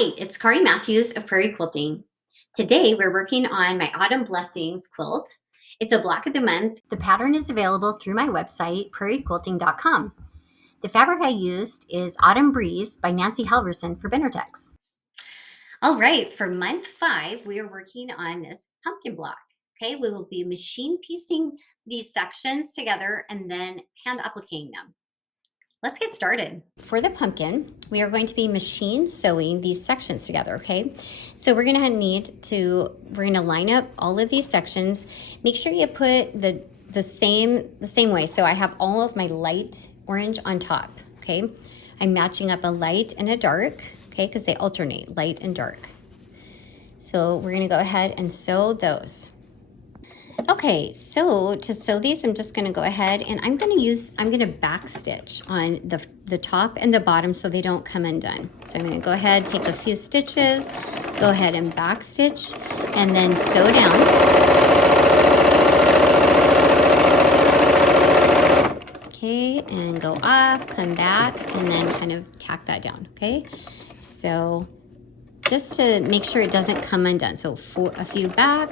Hi, it's Kari Mathews of Prairie Quilting. Today we're working on my Autumn Blessings quilt. It's a block of the month. The pattern is available through my website, prairiequilting.com. The fabric I used is Autumn Breeze by Nancy Halvorsen for Benartex. All right, for month 5, we are working on this pumpkin block. Okay, we will be machine piecing these sections together and then hand appliquing them. Let's get started. For the pumpkin, we are going to be machine sewing these sections together, okay? So we're gonna we're gonna line up all of these sections. Make sure you put the same way. So I have all of my light orange on top, okay? I'm matching up a light and a dark, okay? Because they alternate, light and dark. So we're gonna go ahead and sew those. Okay, so to sew these, I'm just gonna go ahead and I'm gonna back stitch on the top and the bottom so they don't come undone. So I'm gonna go ahead, take a few stitches, go ahead and back stitch, and then sew down. Okay, and go up, come back, and then kind of tack that down, okay? So just to make sure it doesn't come undone. So for a few back,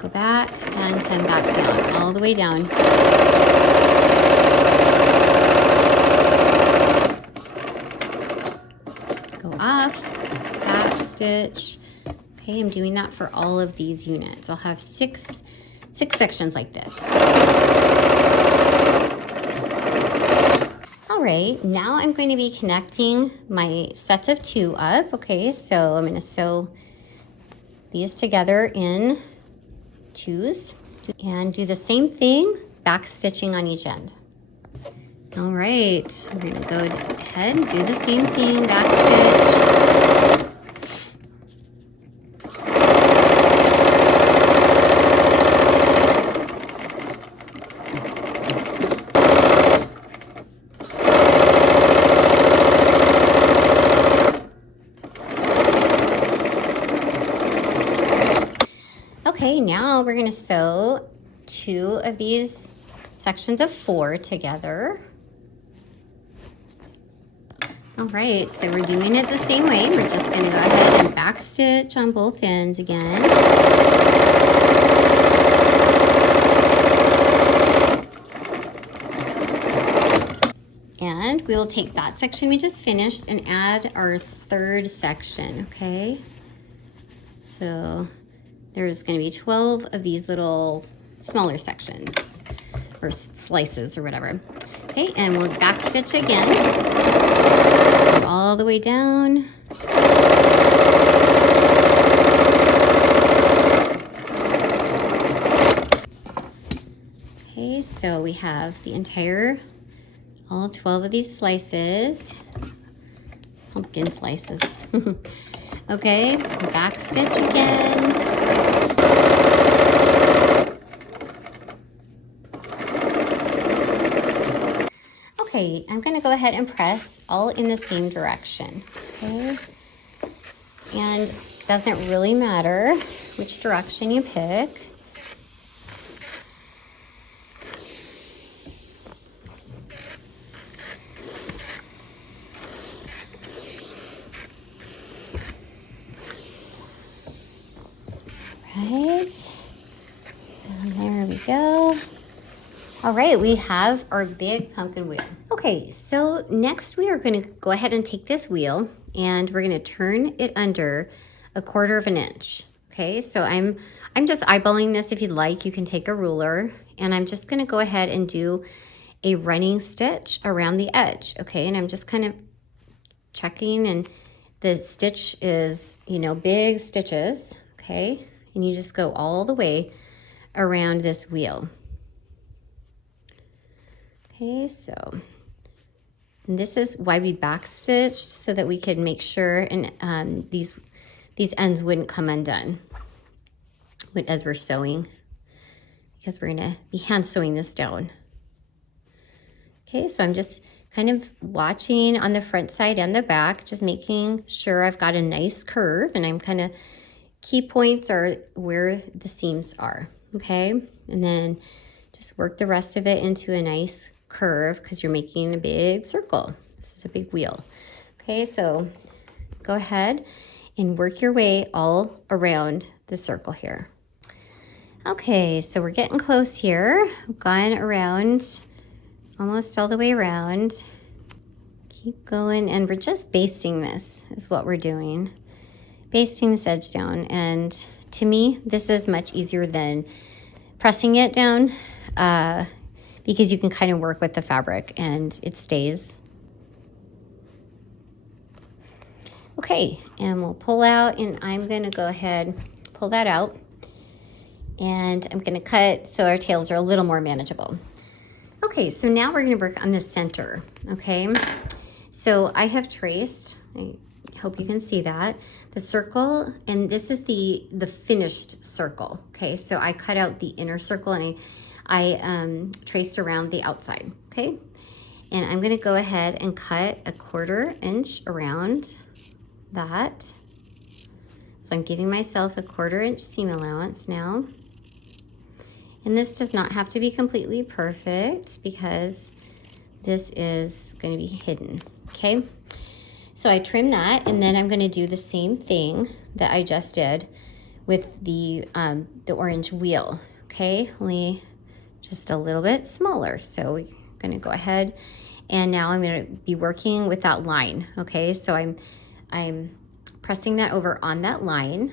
go back and come back down, all the way down. Go off, back stitch. Okay, I'm doing that for all of these units. I'll have six sections like this. All right, now I'm going to be connecting my sets of 2 up. Okay, so I'm going to sew these together in 2s and do the same thing, back stitching on each end. All right, we're gonna go ahead and do the same thing, back stitch. Okay, now we're gonna sew 2 of these sections of 4 together. All right, so we're doing it the same way. We're just gonna go ahead and back stitch on both ends again. And we'll take that section we just finished and add our 3rd section, okay? So there's going to be 12 of these little smaller sections or slices or whatever. Okay, and we'll back stitch again. Go all the way down. Okay, so we have the entire, all 12 of these slices, pumpkin slices. Okay, back stitch again. Okay, I'm gonna go ahead and press all in the same direction, okay? And it doesn't really matter which direction you pick. Right, and there we go. All right, we have our big pumpkin wheel. Okay, so next we are gonna go ahead and take this wheel and we're gonna turn it under 1/4 inch. Okay, so I'm just eyeballing this. If you'd like, you can take a ruler, and I'm just gonna go ahead and do a running stitch around the edge, okay? And I'm just kind of checking, and the stitch is, you know, big stitches, okay? And you just go all the way around this wheel. Okay, so and this is why we back stitched, so that we could make sure and these ends wouldn't come undone as we're sewing, because we're gonna be hand sewing this down. Okay, so I'm just kind of watching on the front side and the back, just making sure I've got a nice curve, and I'm kind of, key points are where the seams are, okay? And then just work the rest of it into a nice curve, because you're making a big circle. This is a big wheel. Okay, so go ahead and work your way all around the circle here. Okay, so we're getting close here. We've gone around, almost all the way around. Keep going, and we're just basting this is what we're doing. Basting this edge down, and to me, this is much easier than pressing it down because you can kind of work with the fabric and it stays. Okay, and we'll pull out, and I'm gonna go ahead, pull that out, and I'm gonna cut so our tails are a little more manageable. Okay, so now we're gonna work on the center, okay? So I have traced, I hope you can see that, the circle, and this is the finished circle, okay? So I cut out the inner circle and I traced around the outside, okay? And I'm gonna go ahead and cut a 1/4 inch around that. So I'm giving myself a 1/4 inch seam allowance now. And this does not have to be completely perfect because this is going to be hidden, okay? So I trim that, and then I'm going to do the same thing that I just did with the orange wheel, okay? Only just a little bit smaller. So we're going to go ahead, and now I'm going to be working with that line, okay? So I'm pressing that over on that line,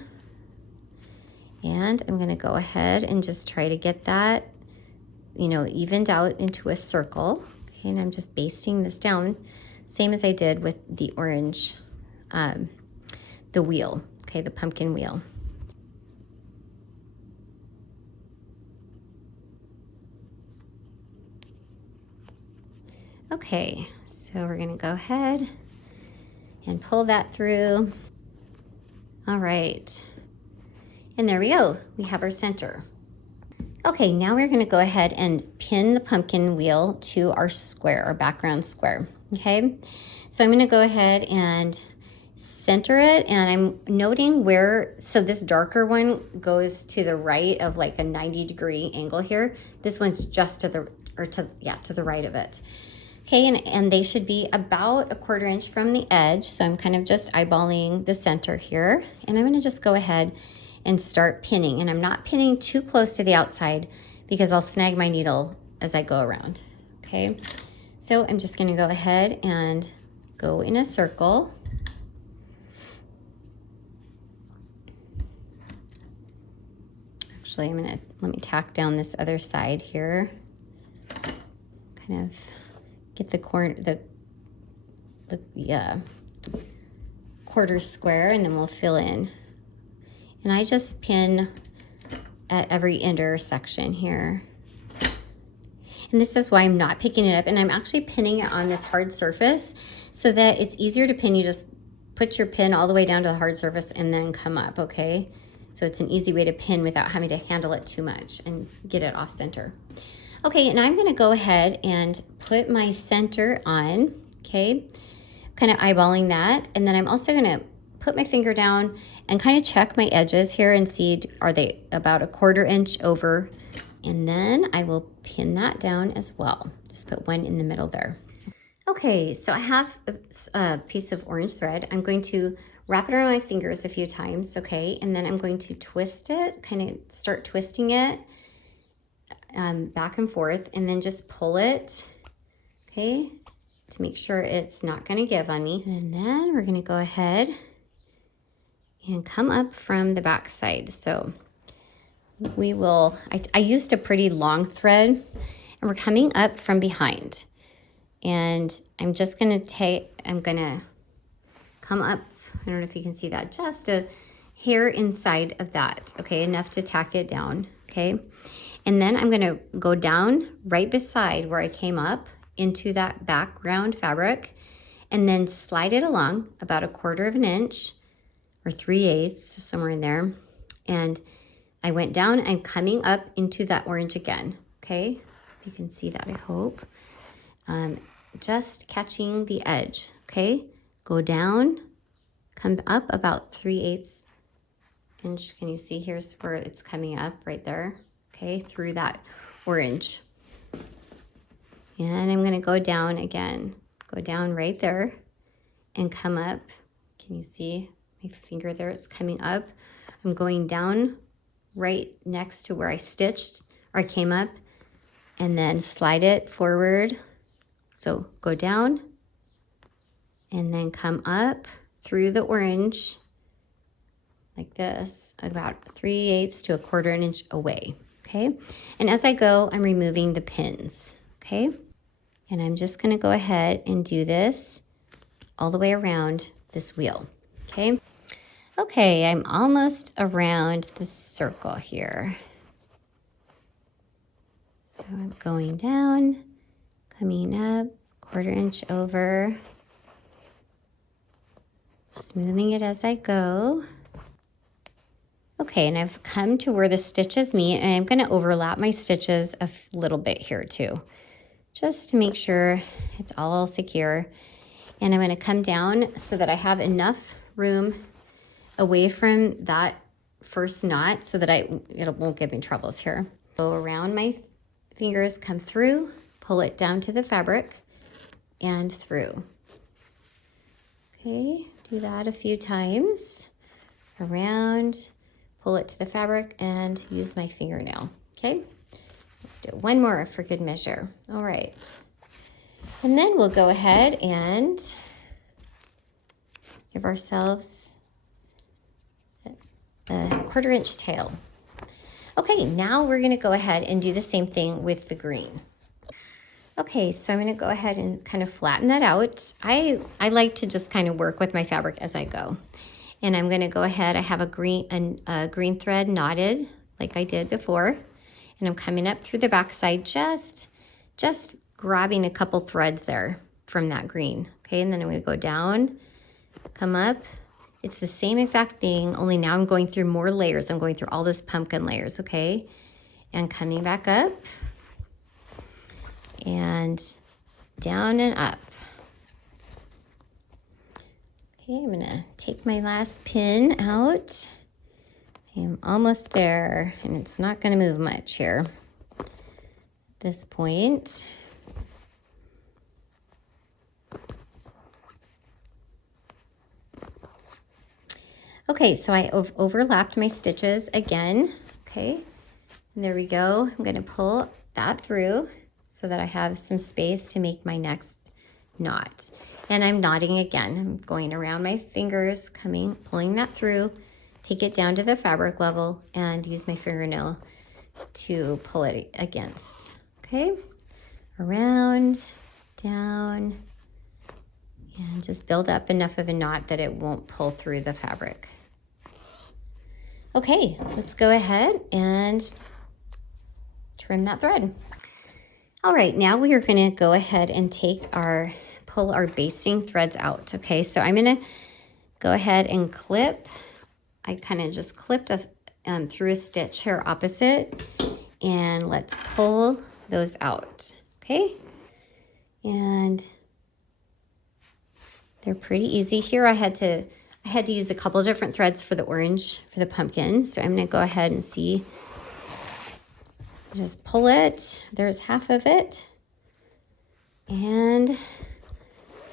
and I'm going to go ahead and just try to get that, you know, evened out into a circle. Okay, and I'm just basting this down, same as I did with the orange, the wheel, okay, the pumpkin wheel. Okay, so we're going to go ahead and pull that through. All right. And there we go, we have our center. Okay, now we're gonna go ahead and pin the pumpkin wheel to our square, our background square, okay? So I'm gonna go ahead and center it, and I'm noting where, so this darker one goes to the right of like a 90-degree angle here. This one's just to the, or to, yeah, to the right of it. Okay, and they should be about a 1/4 inch from the edge. So I'm kind of just eyeballing the center here, and I'm gonna just go ahead and start pinning. And I'm not pinning too close to the outside because I'll snag my needle as I go around, okay? So I'm just gonna go ahead and go in a circle. Actually, let me tack down this other side here. Kind of get the corner, the 1/4 square, and then we'll fill in. And I just pin at every intersection here. And this is why I'm not picking it up, and I'm actually pinning it on this hard surface so that it's easier to pin. You just put your pin all the way down to the hard surface and then come up, okay? So it's an easy way to pin without having to handle it too much and get it off center. Okay, and I'm gonna go ahead and put my center on, okay? Kind of eyeballing that, and then I'm also gonna put my finger down and kind of check my edges here and see, are they about a 1/4 inch over? And then I will pin that down as well. Just put one in the middle there. Okay, so I have a piece of orange thread. I'm going to wrap it around my fingers a few times, okay? And then I'm going to twist it, kind of start twisting it back and forth, and then just pull it, okay? To make sure it's not gonna give on me. And then we're gonna go ahead and come up from the back side. So we will, I used a pretty long thread, and we're coming up from behind. And I'm just gonna I'm gonna come up, I don't know if you can see that, just a hair inside of that, okay? Enough to tack it down, okay? And then I'm gonna go down right beside where I came up into that background fabric, and then slide it along about a 1/4 inch or 3/8, somewhere in there. And I went down and coming up into that orange again, okay? If you can see that, I hope. Just catching the edge, okay? Go down, come up about 3/8 inch. Can you see here's where it's coming up right there, okay? Through that orange. And I'm gonna go down again, go down right there and come up, Can you see my finger there? It's coming up. I'm going down right next to where I stitched, or I came up, and then slide it forward. So go down and then come up through the orange like this, about 3/8 to 1/4 inch away, okay? And as I go, I'm removing the pins, okay? And I'm just gonna go ahead and do this all the way around this wheel, okay? Okay, I'm almost around the circle here. So I'm going down, coming up, 1/4 inch over, smoothing it as I go. Okay, and I've come to where the stitches meet, and I'm gonna overlap my stitches a little bit here too, just to make sure it's all secure. And I'm gonna come down so that I have enough room away from that first knot so that it won't give me troubles here. Go around my fingers, come through, pull it down to the fabric and through. Okay, do that a few times. Around, pull it to the fabric and use my fingernail, okay? Let's do one more for good measure. All right. And then we'll go ahead and give ourselves a 1/4 inch tail. Okay, now we're gonna go ahead and do the same thing with the green. Okay, so I'm gonna go ahead and kind of flatten that out. I like to just kind of work with my fabric as I go. And I'm gonna go ahead, I have a green thread knotted like I did before. And I'm coming up through the back side, just grabbing a couple threads there from that green. Okay, and then I'm gonna go down, come up. It's the same exact thing, only now I'm going through more layers. I'm going through all those pumpkin layers, okay? And coming back up and down and up. Okay, I'm gonna take my last pin out. I'm almost there, and it's not gonna move much here at this point. Okay, so I overlapped my stitches again, okay? And there we go. I'm gonna pull that through so that I have some space to make my next knot. And I'm knotting again. I'm going around my fingers, pulling that through, take it down to the fabric level, and use my fingernail to pull it against, okay? Around, down, and just build up enough of a knot that it won't pull through the fabric. Okay, let's go ahead and trim that thread. All right, now we are gonna go ahead and pull our basting threads out, okay? So I'm gonna go ahead and clip. I kind of just clipped through a stitch here opposite, and let's pull those out, okay? And they're pretty easy here. I had to use a couple different threads for the orange, for the pumpkin. So I'm gonna go ahead and see, just pull it. There's half of it. And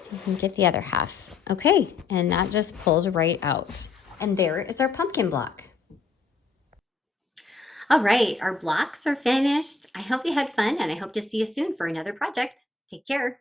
so you can get the other half. Okay, and that just pulled right out. And there is our pumpkin block. All right, our blocks are finished. I hope you had fun, and I hope to see you soon for another project. Take care.